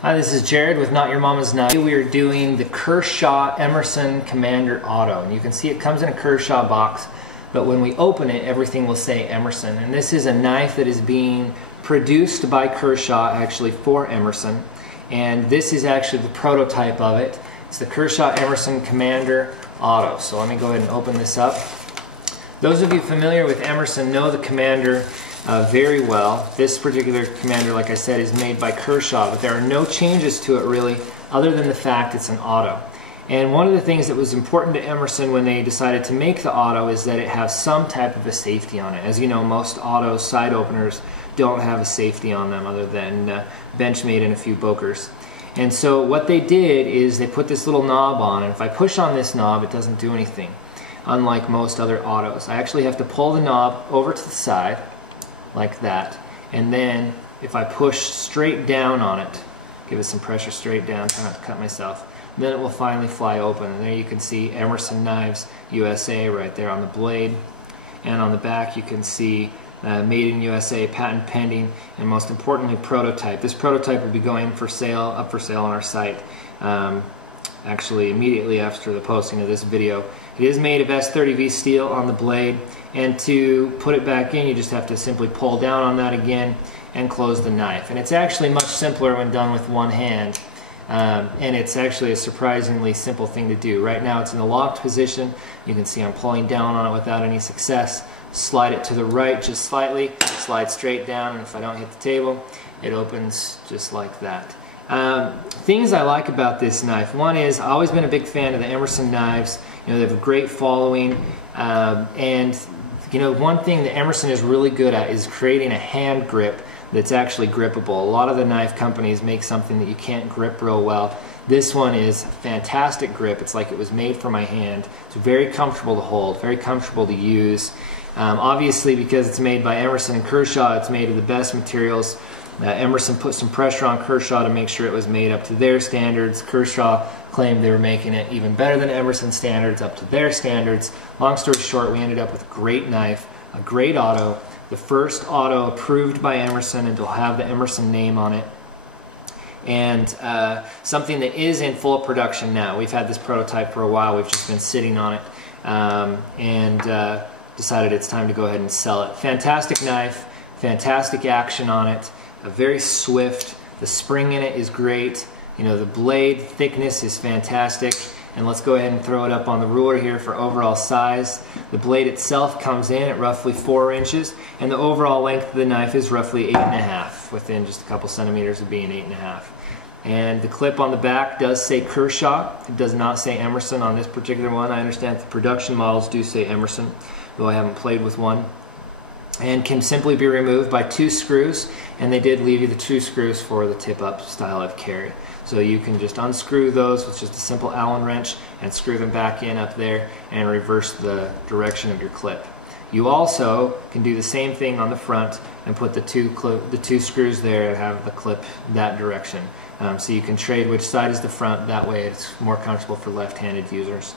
Hi, this is Jared with Not Your Mama's Knives. We are doing the Kershaw Emerson Commander Auto. And you can see it comes in a Kershaw box, but when we open it, everything will say Emerson. And this is a knife that is being produced by Kershaw, actually for Emerson. And this is actually the prototype of it. It's the Kershaw Emerson Commander Auto. So let me go ahead and open this up. Those of you familiar with Emerson know the Commander very well. This particular Commander, like I said, is made by Kershaw, but there are no changes to it really other than the fact it's an auto. And one of the things that was important to Emerson when they decided to make the auto is that it has some type of a safety on it. As you know, most auto side openers don't have a safety on them other than Benchmade and a few Bokers. And so what they did is they put this little knob on, and if I push on this knob, it doesn't do anything, unlike most other autos. I actually have to pull the knob over to the side like that, and then if I push straight down on it, give it some pressure straight down, try not to cut myself, then it will finally fly open. And there you can see Emerson Knives USA right there on the blade, and on the back you can see Made in USA, patent pending, and most importantly prototype. This prototype will be going for sale, up for sale on our site actually immediately after the posting of this video. It is made of S30V steel on the blade, and to put it back in you just have to simply pull down on that again and close the knife. And it's actually much simpler when done with one hand, and it's actually a surprisingly simple thing to do. Right now it's in the locked position. You can see I'm pulling down on it without any success. Slide it to the right just slightly, slide straight down, and if I don't hit the table, it opens just like that. Things I like about this knife. One is, I've always been a big fan of the Emerson knives. You know, they have a great following, and you know, one thing that Emerson is really good at is creating a hand grip that's actually grippable. A lot of the knife companies make something that you can't grip real well. This one is a fantastic grip. It's like it was made for my hand. It's very comfortable to hold, very comfortable to use. Obviously, because it's made by Emerson and Kershaw, it's made of the best materials. Emerson put some pressure on Kershaw to make sure it was made up to their standards. Kershaw claimed they were making it even better than Emerson standards, up to their standards. Long story short, we ended up with a great knife, a great auto, the first auto approved by Emerson, and it'll have the Emerson name on it. And something that is in full production now. We've had this prototype for a while, we've just been sitting on it, and decided it's time to go ahead and sell it. Fantastic knife, fantastic action on it, very swift. The spring in it is great. You know, the blade thickness is fantastic. And let's go ahead and throw it up on the ruler here for overall size. The blade itself comes in at roughly 4 inches, and the overall length of the knife is roughly 8.5, within just a couple centimeters of being 8.5. And the clip on the back does say Kershaw. It does not say Emerson on this particular one. I understand the production models do say Emerson, though I haven't played with one. And can simply be removed by 2 screws, and they did leave you the 2 screws for the tip-up style of carry. So you can just unscrew those with just a simple Allen wrench and screw them back in up there and reverse the direction of your clip. You also can do the same thing on the front and put the two screws there and have the clip that direction. So you can trade which side is the front, that way it's more comfortable for left-handed users.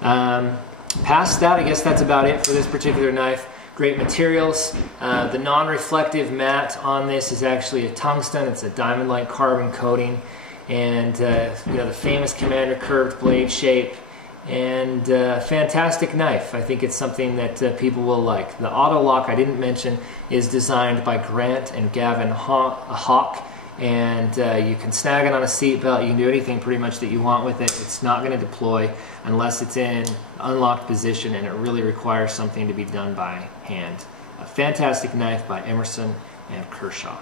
Past that, I guess that's about it for this particular knife. Great materials. The non-reflective matte on this is actually a tungsten. It's a diamond-like carbon coating, and you know, the famous Commander curved blade shape, and fantastic knife. I think it's something that people will like. The auto lock I didn't mention is designed by Grant and Gavin Hawk, and you can snag it on a seat belt. You can do anything pretty much that you want with it. It's not going to deploy unless it's in unlocked position, and it really requires something to be done by hand. A fantastic knife by Emerson and Kershaw.